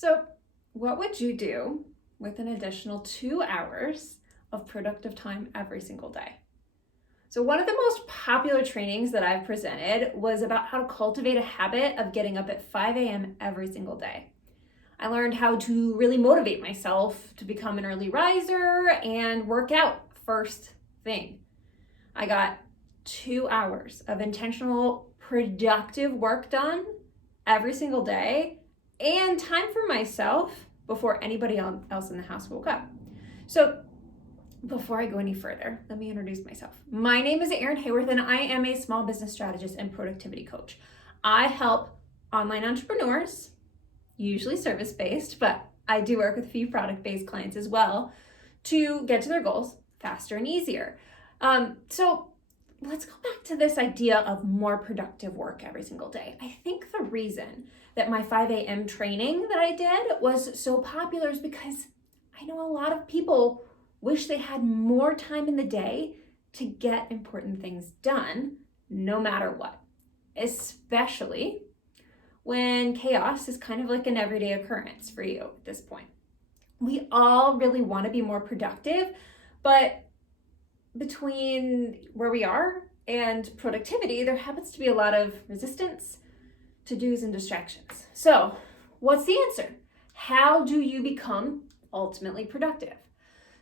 So, what would you do with an additional 2 hours of productive time every single day? So, one of the most popular trainings that I've presented was about how to cultivate a habit of getting up at 5 a.m. every single day. I learned how to really motivate myself to become an early riser and work out first thing. I got 2 hours of intentional, productive work done every single day and time for myself before anybody else in the house woke up. So before I go any further, let me introduce myself. My name is Erin Hayworth, and I am a small business strategist and productivity coach. I help online entrepreneurs, usually service-based, but I do work with a few product-based clients as well, to get to their goals faster and easier. So let's go back to this idea of more productive work every single day. I think the reason that my 5 a.m. training that I did was so popular is because I know a lot of people wish they had more time in the day to get important things done, no matter what, especially when chaos is kind of like an everyday occurrence for you at this point. We all really want to be more productive, but between where we are and productivity, there happens to be a lot of resistance, to-dos, and distractions. So what's the answer? How do you become ultimately productive?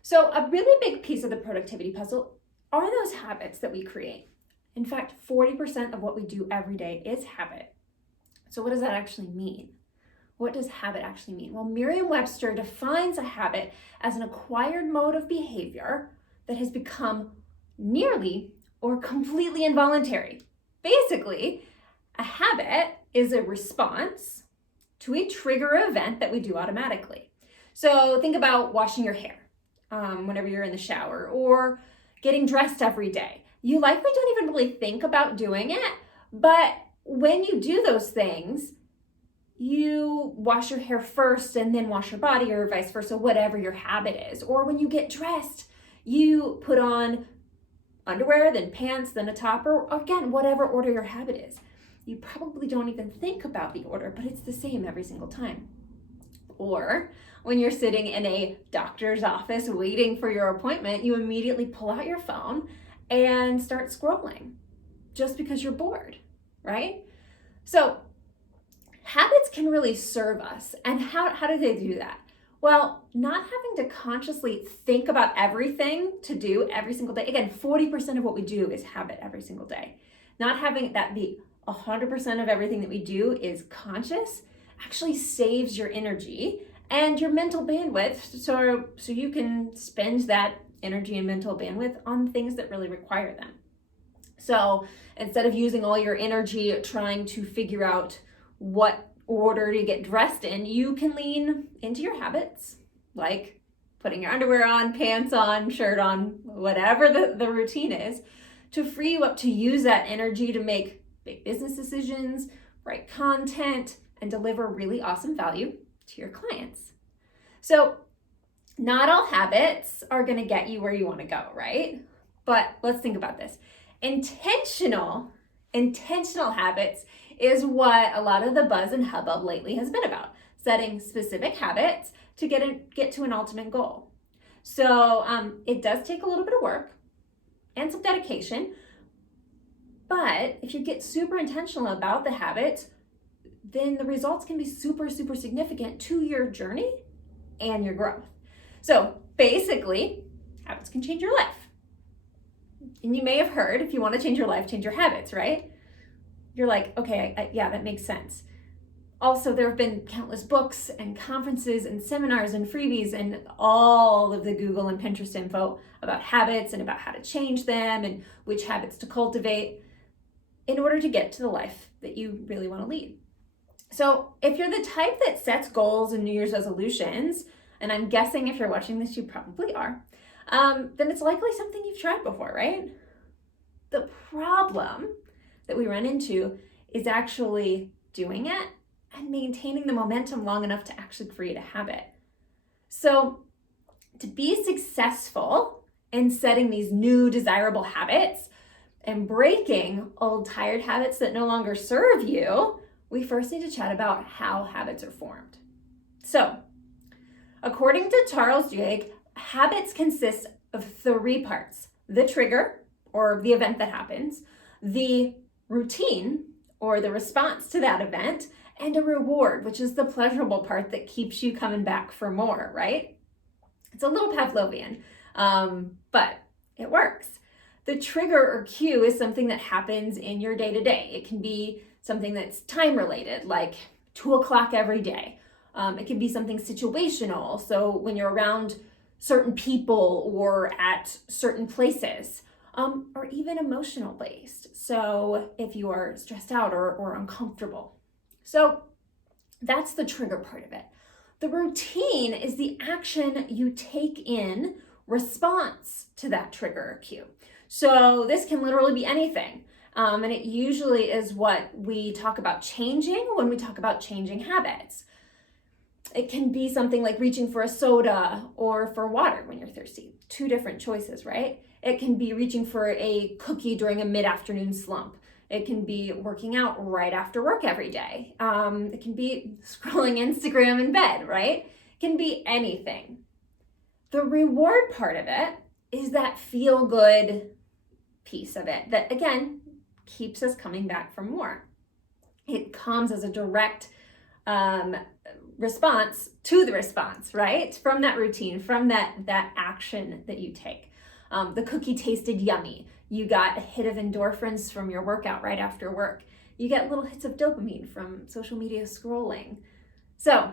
So a really big piece of the productivity puzzle are those habits that we create. In fact, 40% of what we do every day is habit. So what does that actually mean? What does habit actually mean? Well, Merriam-Webster defines a habit as an acquired mode of behavior that has become nearly or completely involuntary. Basically, a habit is a response to a trigger event that we do automatically. So think about washing your hair whenever you're in the shower, or getting dressed every day. You likely don't even really think about doing it, but when you do those things, you wash your hair first and then wash your body, or vice versa, whatever your habit is. Or when you get dressed, you put on underwear, then pants, then a top, or again, whatever order your habit is. You probably don't even think about the order, but it's the same every single time. Or when you're sitting in a doctor's office waiting for your appointment, you immediately pull out your phone and start scrolling just because you're bored, right? So habits can really serve us. And how do they do that? Well, not having to consciously think about everything to do every single day. Again, 40% of what we do is habit every single day. Not having that be 100% of everything that we do is conscious actually saves your energy and your mental bandwidth, so you can spend that energy and mental bandwidth on things that really require them. So instead of using all your energy trying to figure out what order to get dressed in, you can lean into your habits, like putting your underwear on, pants on, shirt on, whatever the routine is, to free you up to use that energy to make big business decisions, write content, and deliver really awesome value to your clients. So not all habits are going to get you where you want to go, right? But let's think about this. Intentional habits is what a lot of the buzz and hubbub lately has been about, setting specific habits to get to an ultimate goal. So it does take a little bit of work and some dedication, but if you get super intentional about the habits, then the results can be super, super significant to your journey and your growth. So basically, habits can change your life. And you may have heard, if you want to change your life, change your habits, right? You're like, okay, yeah, that makes sense. Also, there have been countless books and conferences and seminars and freebies and all of the Google and Pinterest info about habits and about how to change them and which habits to cultivate in order to get to the life that you really want to lead. So if you're the type that sets goals and New Year's resolutions, and I'm guessing if you're watching this, you probably are, then it's likely something you've tried before, right? The problem that we run into is actually doing it and maintaining the momentum long enough to actually create a habit. So to be successful in setting these new desirable habits and breaking old tired habits that no longer serve you, we first need to chat about how habits are formed. So, according to Charles Duhigg, habits consist of 3 parts: the trigger, or the event that happens, the routine, or the response to that event, and a reward, which is the pleasurable part that keeps you coming back for more, right? It's a little Pavlovian, but it works. The trigger or cue is something that happens in your day-to-day. It can be something that's time-related, like 2 o'clock every day. It can be something situational, so when you're around certain people or at certain places, or even emotional based. So if you are stressed out or uncomfortable. So that's the trigger part of it. The routine is the action you take in response to that trigger or cue. So this can literally be anything. And it usually is what we talk about changing when we talk about changing habits. It can be something like reaching for a soda or for water when you're thirsty. 2 different choices, right? It can be reaching for a cookie during a mid-afternoon slump. It can be working out right after work every day. It can be scrolling Instagram in bed, right? It can be anything. The reward part of it is that feel-good piece of it that, again, keeps us coming back for more. It comes as a direct response to the response, right? From that routine, from that action that you take. The cookie tasted yummy. You got a hit of endorphins from your workout right after work. You get little hits of dopamine from social media scrolling. So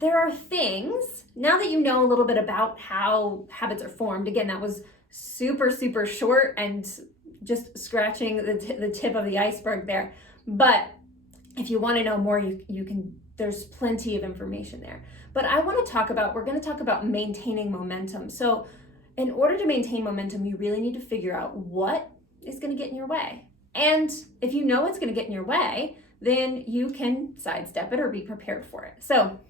there are things, now that you know a little bit about how habits are formed, again, that was super, super short and just scratching the tip of the iceberg there. But if you want to know more, you can, there's plenty of information there. But I want to talk about, we're going to talk about maintaining momentum. So in order to maintain momentum, you really need to figure out what is going to get in your way. And if you know what's going to get in your way, then you can sidestep it or be prepared for it. So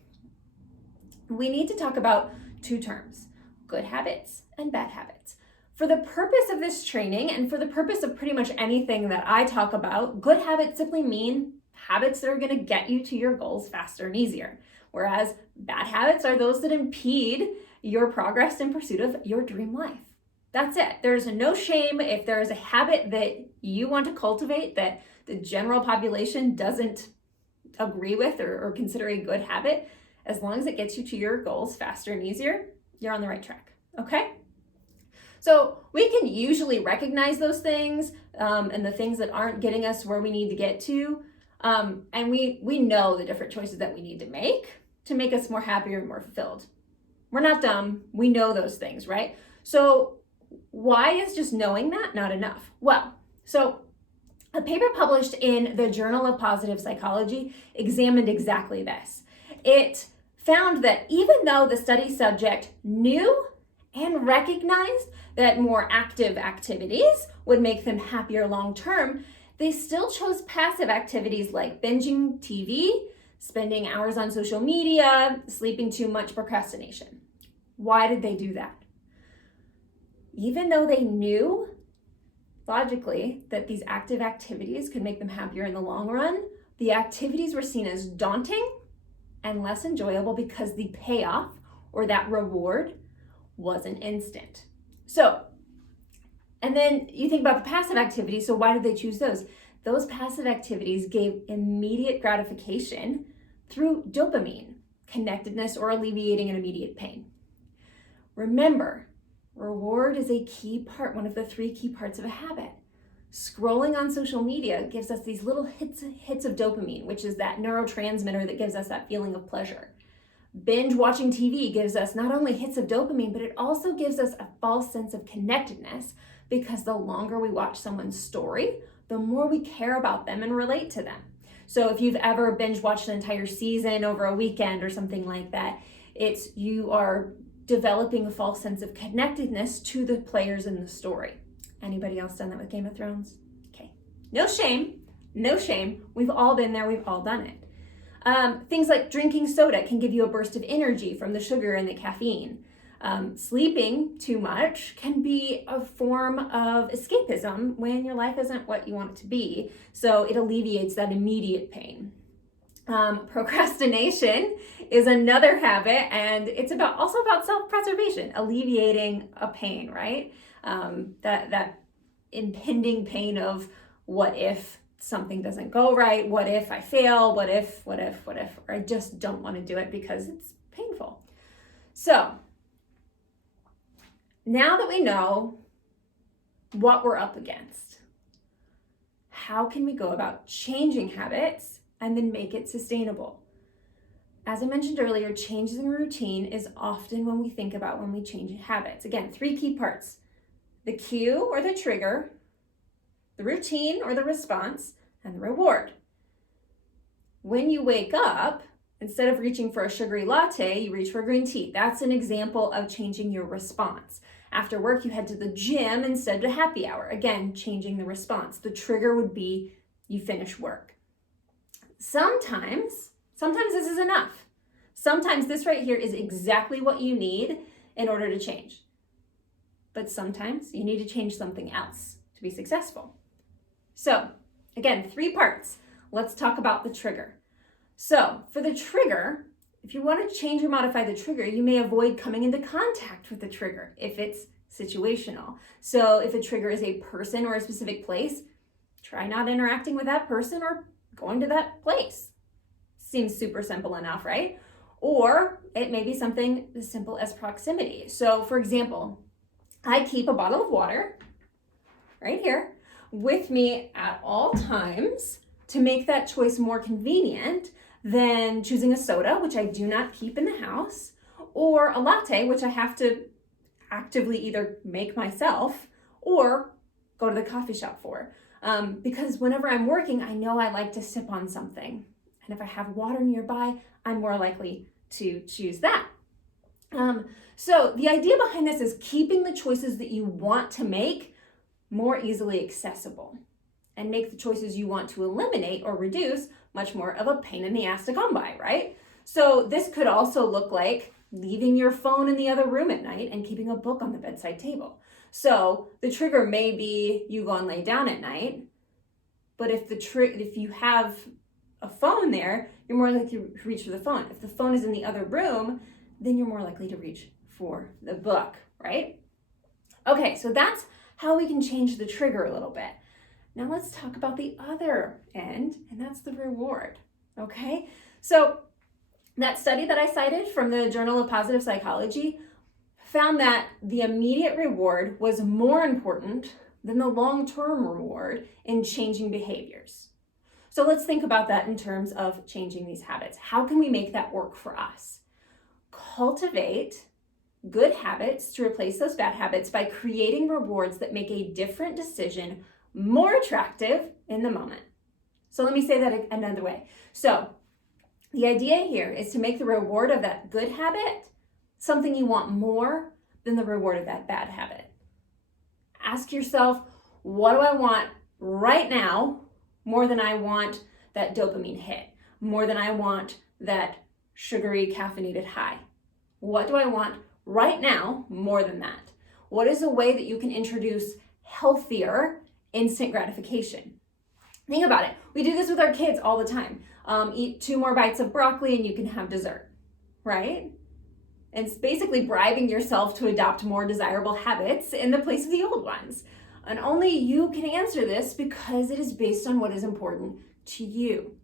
we need to talk about 2 terms, good habits and bad habits. For the purpose of this training and for the purpose of pretty much anything that I talk about, good habits simply mean habits that are going to get you to your goals faster and easier. Whereas bad habits are those that impede your progress in pursuit of your dream life. That's it. There's no shame if there is a habit that you want to cultivate that the general population doesn't agree with or consider a good habit. As long as it gets you to your goals faster and easier, you're on the right track, okay? So we can usually recognize those things and the things that aren't getting us where we need to get to. And we know the different choices that we need to make us more happier and more fulfilled. We're not dumb. We know those things, right? So why is just knowing that not enough? Well, so a paper published in the Journal of Positive Psychology examined exactly this. It found that even though the study subject knew and recognized that more active activities would make them happier long term, they still chose passive activities like binging TV, spending hours on social media, sleeping too much, procrastination. Why did they do that? Even though they knew logically that these active activities could make them happier in the long run, the activities were seen as daunting and less enjoyable because the payoff or that reward wasn't instant. So, and then you think about the passive activities. So why did they choose those? Those passive activities gave immediate gratification through dopamine, connectedness, or alleviating an immediate pain. Remember, reward is a key part, one of the 3 key parts of a habit. Scrolling on social media gives us these little hits of dopamine, which is that neurotransmitter that gives us that feeling of pleasure. Binge watching TV gives us not only hits of dopamine, but it also gives us a false sense of connectedness, because the longer we watch someone's story, the more we care about them and relate to them. So if you've ever binge watched an entire season over a weekend or something like that, you are developing a false sense of connectedness to the players in the story. Anybody else done that with Game of Thrones? Okay. No shame. We've all been there. We've all done it. Things like drinking soda can give you a burst of energy from the sugar and the caffeine. Sleeping too much can be a form of escapism when your life isn't what you want it to be. So it alleviates that immediate pain. Procrastination is another habit, and it's also about self-preservation, alleviating a pain, right? That impending pain of what if something doesn't go right? What if I fail? What if, or I just don't want to do it because it's painful. So now that we know what we're up against, how can we go about changing habits and then make it sustainable? As I mentioned earlier, changes in routine is often when we think about when we change habits. Again, 3 key parts: the cue or the trigger, the routine or the response, and the reward. When you wake up, instead of reaching for a sugary latte, you reach for green tea. That's an example of changing your response. After work, you head to the gym instead of happy hour. Again, changing the response. The trigger would be you finish work. Sometimes this is enough. Sometimes this right here is exactly what you need in order to change. But sometimes you need to change something else to be successful. So again, 3 parts. Let's talk about the trigger. So for the trigger, if you want to change or modify the trigger, you may avoid coming into contact with the trigger if it's situational. So if a trigger is a person or a specific place, try not interacting with that person or going to that place. Seems super simple enough, right? Or it may be something as simple as proximity. So for example, I keep a bottle of water right here with me at all times to make that choice more convenient than choosing a soda, which I do not keep in the house, or a latte, which I have to actively either make myself or go to the coffee shop for. Because whenever I'm working, I know I like to sip on something. And if I have water nearby, I'm more likely to choose that. So the idea behind this is keeping the choices that you want to make more easily accessible, and make the choices you want to eliminate or reduce much more of a pain in the ass to come by, right? So this could also look like leaving your phone in the other room at night and keeping a book on the bedside table. So the trigger may be you go and lay down at night, but if you have a phone there, you're more likely to reach for the phone. If the phone is in the other room, then you're more likely to reach for the book, right? Okay, so that's how we can change the trigger a little bit. Now let's talk about the other end, and that's the reward, okay? So that study that I cited from the Journal of Positive Psychology found that the immediate reward was more important than the long-term reward in changing behaviors. So let's think about that in terms of changing these habits. How can we make that work for us? Cultivate good habits to replace those bad habits by creating rewards that make a different decision more attractive in the moment. So let me say that another way. So the idea here is to make the reward of that good habit something you want more than the reward of that bad habit. Ask yourself, what do I want right now more than I want that dopamine hit, more than I want that sugary caffeinated high? What do I want right now more than that? What is a way that you can introduce healthier instant gratification? Think about it. We do this with our kids all the time. Eat 2 more bites of broccoli and you can have dessert, right? And it's basically bribing yourself to adopt more desirable habits in the place of the old ones. And only you can answer this because it is based on what is important to you.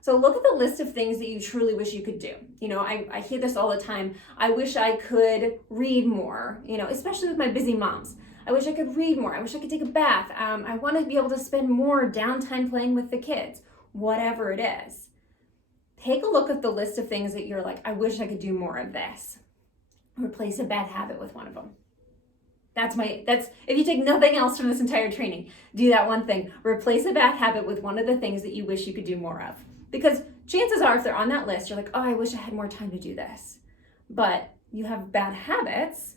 So look at the list of things that you truly wish you could do. You know, I hear this all the time. I wish I could read more, especially with my busy moms. I wish I could read more. I wish I could take a bath. I want to be able to spend more downtime playing with the kids, whatever it is. Take a look at the list of things that you're like, I wish I could do more of this. Replace a bad habit with one of them. That's if you take nothing else from this entire training, do that one thing. Replace a bad habit with one of the things that you wish you could do more of. Because chances are, if they're on that list, you're like, oh, I wish I had more time to do this. But you have bad habits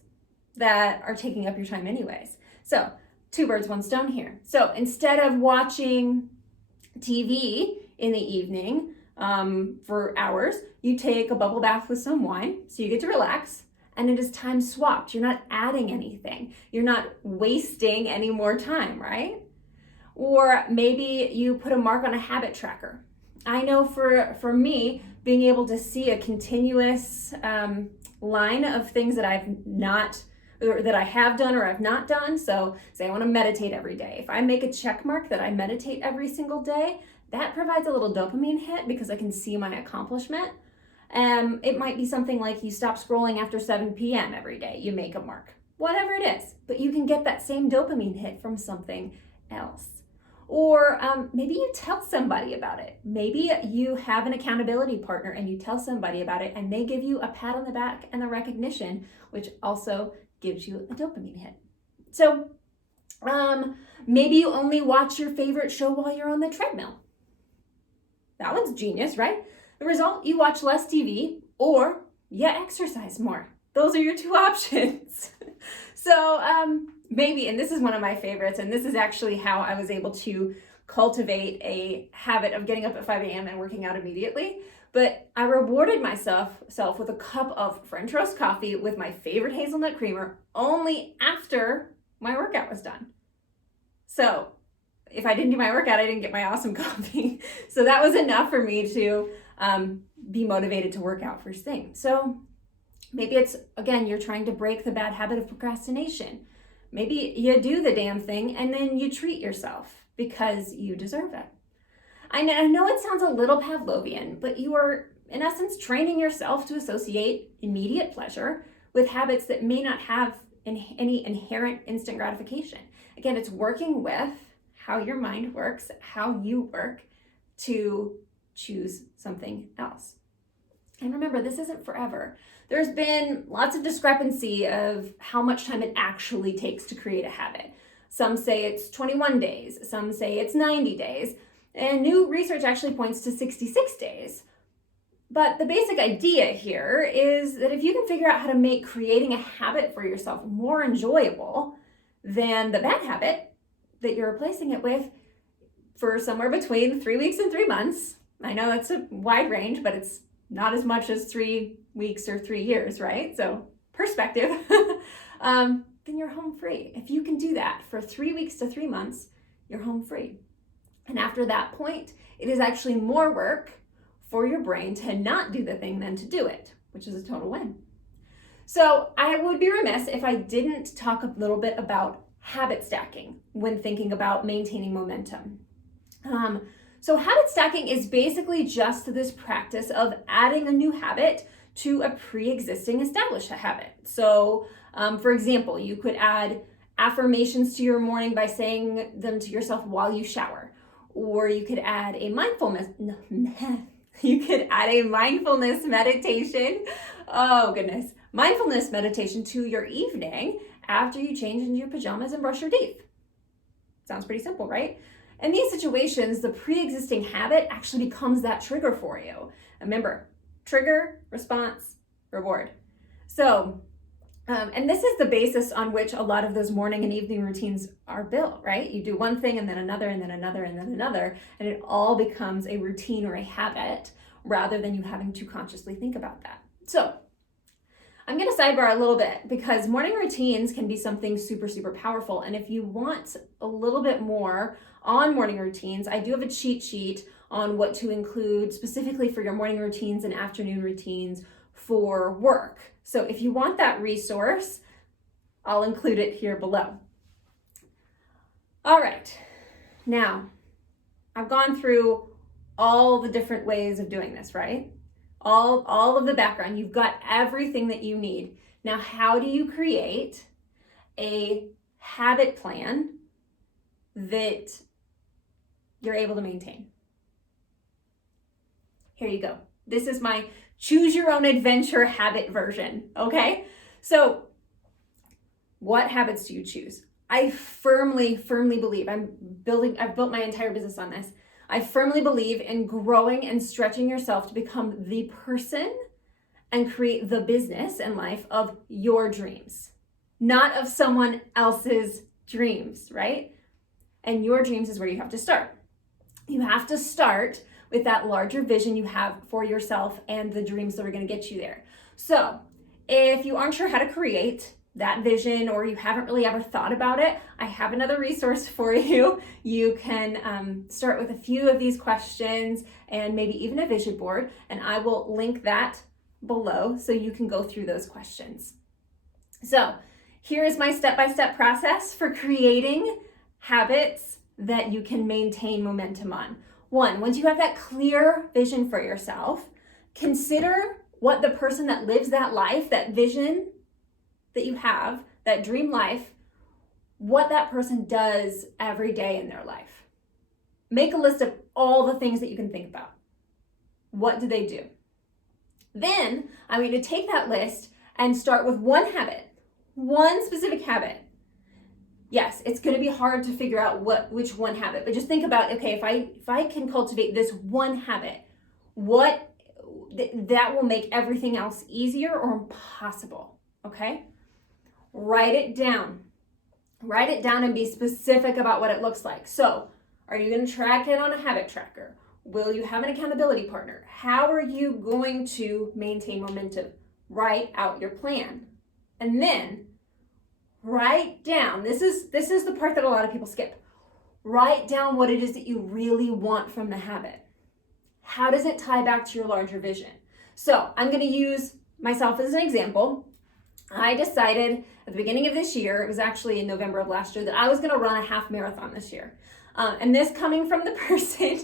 that are taking up your time anyways. So 2 birds, 1 stone here. So instead of watching TV in the evening for hours, you take a bubble bath with some wine, so you get to relax, and it is time swapped. You're not adding anything. You're not wasting any more time, right? Or maybe you put a mark on a habit tracker. I know for me, being able to see a continuous line of things that I've not, or that I have done or I've not done. So say I want to meditate every day. If I make a check mark that I meditate every single day, that provides a little dopamine hit because I can see my accomplishment. It might be something like you stop scrolling after 7 p.m. every day, you make a mark, whatever it is, but you can get that same dopamine hit from something else. Or maybe you tell somebody about it. Maybe you have an accountability partner and you tell somebody about it and they give you a pat on the back and the recognition, which also gives you a dopamine hit. So maybe you only watch your favorite show while you're on the treadmill. That one's genius, right? The result, you watch less TV or you exercise more. Those are your two options. So maybe, and this is one of my favorites, and this is actually how I was able to cultivate a habit of getting up at 5 a.m. and working out immediately. But I rewarded myself with a cup of French roast coffee with my favorite hazelnut creamer only after my workout was done. So if I didn't do my workout, I didn't get my awesome coffee. So that was enough for me to be motivated to work out first thing. So maybe it's, again, you're trying to break the bad habit of procrastination. Maybe you do the damn thing and then you treat yourself because you deserve it. I know it sounds a little Pavlovian, but you are, in essence, training yourself to associate immediate pleasure with habits that may not have any inherent instant gratification. Again, it's working with how your mind works, how you work to choose something else. And remember, this isn't forever. There's been lots of discrepancy of how much time it actually takes to create a habit. Some say it's 21 days, some say it's 90 days, and new research actually points to 66 days. But the basic idea here is that if you can figure out how to make creating a habit for yourself more enjoyable than the bad habit that you're replacing it with for somewhere between 3 weeks and 3 months, I know that's a wide range, but it's not as much as 3 weeks or 3 years, right? So perspective, then you're home free. If you can do that for 3 weeks to 3 months, you're home free. And after that point, it is actually more work for your brain to not do the thing than to do it, which is a total win. So I would be remiss if I didn't talk a little bit about habit stacking when thinking about maintaining momentum. So habit stacking is basically just this practice of adding a new habit to a pre-existing established habit. So for example, you could add affirmations to your morning by saying them to yourself while you shower, or you could add a mindfulness meditation. Oh goodness. Mindfulness meditation to your evening after you change into your pajamas and brush your teeth. Sounds pretty simple, right? In these situations, the pre-existing habit actually becomes that trigger for you. Remember, trigger, response, reward. So, and this is the basis on which a lot of those morning and evening routines are built, right? You do one thing and then another and then another and then another, and it all becomes a routine or a habit rather than you having to consciously think about that. So, I'm going to sidebar a little bit because morning routines can be something super, super powerful. And if you want a little bit more on morning routines, I do have a cheat sheet on what to include specifically for your morning routines and afternoon routines for work. So if you want that resource, I'll include it here below. All right. Now, I've gone through all the different ways of doing this, right? All of the background. You've got everything that you need. Now, how do you create a habit plan that you're able to maintain? Here you go. This is my choose your own adventure habit version, okay? So what habits do you choose? I firmly believe, I've built my entire business on this. I firmly believe in growing and stretching yourself to become the person and create the business and life of your dreams, not of someone else's dreams, right? And your dreams is where you have to start. You have to start with that larger vision you have for yourself and the dreams that are going to get you there. So if you aren't sure how to create that vision, or you haven't really ever thought about it, I have another resource for you. You can start with a few of these questions and maybe even a vision board, and I will link that below so you can go through those questions. So here is my step-by-step process for creating habits that you can maintain momentum on. One, once you have that clear vision for yourself, consider what the person that lives that life, that vision that you have, that dream life, what that person does every day in their life. Make a list of all the things that you can think about. What do they do? Then I'm going to take that list and start with one habit, one specific habit. Yes, it's going to be hard to figure out which one habit, but just think about, okay, if I can cultivate this one habit, that will make everything else easier or impossible, okay? Write it down. Write it down and be specific about what it looks like. So, are you going to track it on a habit tracker? Will you have an accountability partner? How are you going to maintain momentum? Write out your plan. And then write down, this is the part that a lot of people skip. Write down what it is that you really want from the habit. How does it tie back to your larger vision? So I'm going to use myself as an example. I decided at the beginning of this year, it was actually in November of last year, that I was going to run a half marathon this year. And this coming from the person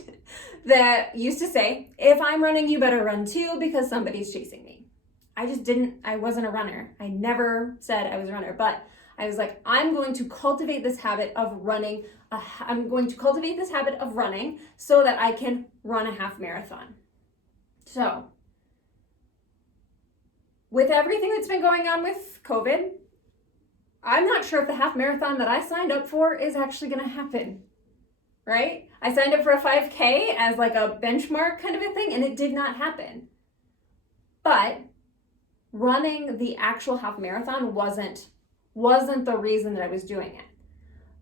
that used to say, if I'm running, you better run too because somebody's chasing me. I wasn't a runner. I never said I was a runner, but I was like, I'm going to cultivate this habit of running. I'm going to cultivate this habit of running so that I can run a half marathon. So, with everything that's been going on with COVID, I'm not sure if the half marathon that I signed up for is actually going to happen, right? I signed up for a 5K as like a benchmark kind of a thing, and it did not happen. But running the actual half marathon wasn't the reason that I was doing it.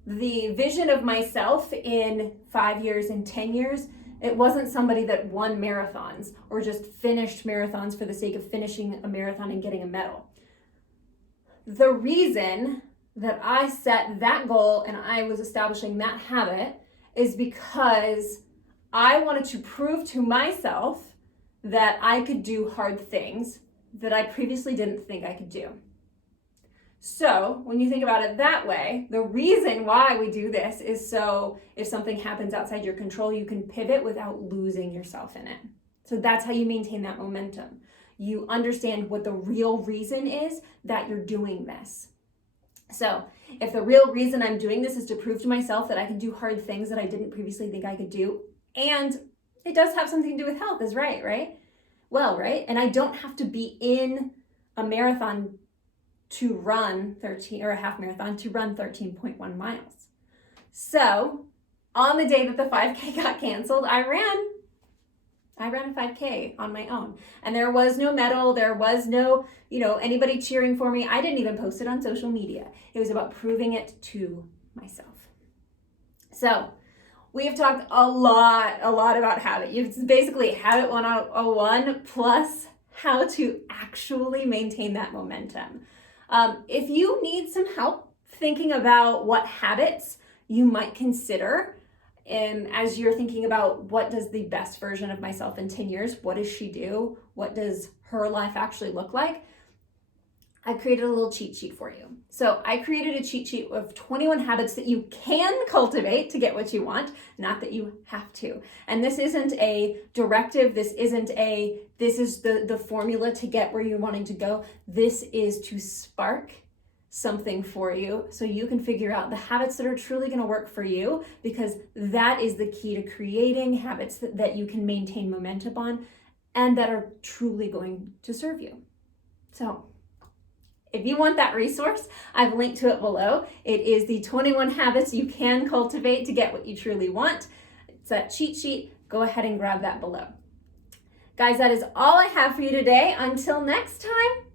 The vision of myself in 5 years and 10 years, it wasn't somebody that won marathons or just finished marathons for the sake of finishing a marathon and getting a medal. The reason that I set that goal and I was establishing that habit is because I wanted to prove to myself that I could do hard things that I previously didn't think I could do. So when you think about it that way, the reason why we do this is so if something happens outside your control, you can pivot without losing yourself in it. So that's how you maintain that momentum. You understand what the real reason is that you're doing this. So if the real reason I'm doing this is to prove to myself that I can do hard things that I didn't previously think I could do, and it does have something to do with health, is right? Well, right? And I don't have to be in a marathon to run a half marathon to run 13.1 miles. So on the day that the 5K got canceled, I ran a 5K on my own. And there was no medal, there was no, anybody cheering for me. I didn't even post it on social media. It was about proving it to myself. So we have talked a lot about habit. It's basically habit 101 plus how to actually maintain that momentum. If you need some help thinking about what habits you might consider as you're thinking about what does the best version of myself in 10 years, what does she do? What does her life actually look like? I created a little cheat sheet for you. So I created a cheat sheet of 21 habits that you can cultivate to get what you want, not that you have to. And this isn't a directive. This is the formula to get where you're wanting to go. This is to spark something for you so you can figure out the habits that are truly going to work for you, because that is the key to creating habits that you can maintain momentum on and that are truly going to serve you. So if you want that resource, I've linked to it below. It is the 21 habits you can cultivate to get what you truly want. It's that cheat sheet. Go ahead and grab that below. Guys, that is all I have for you today. Until next time,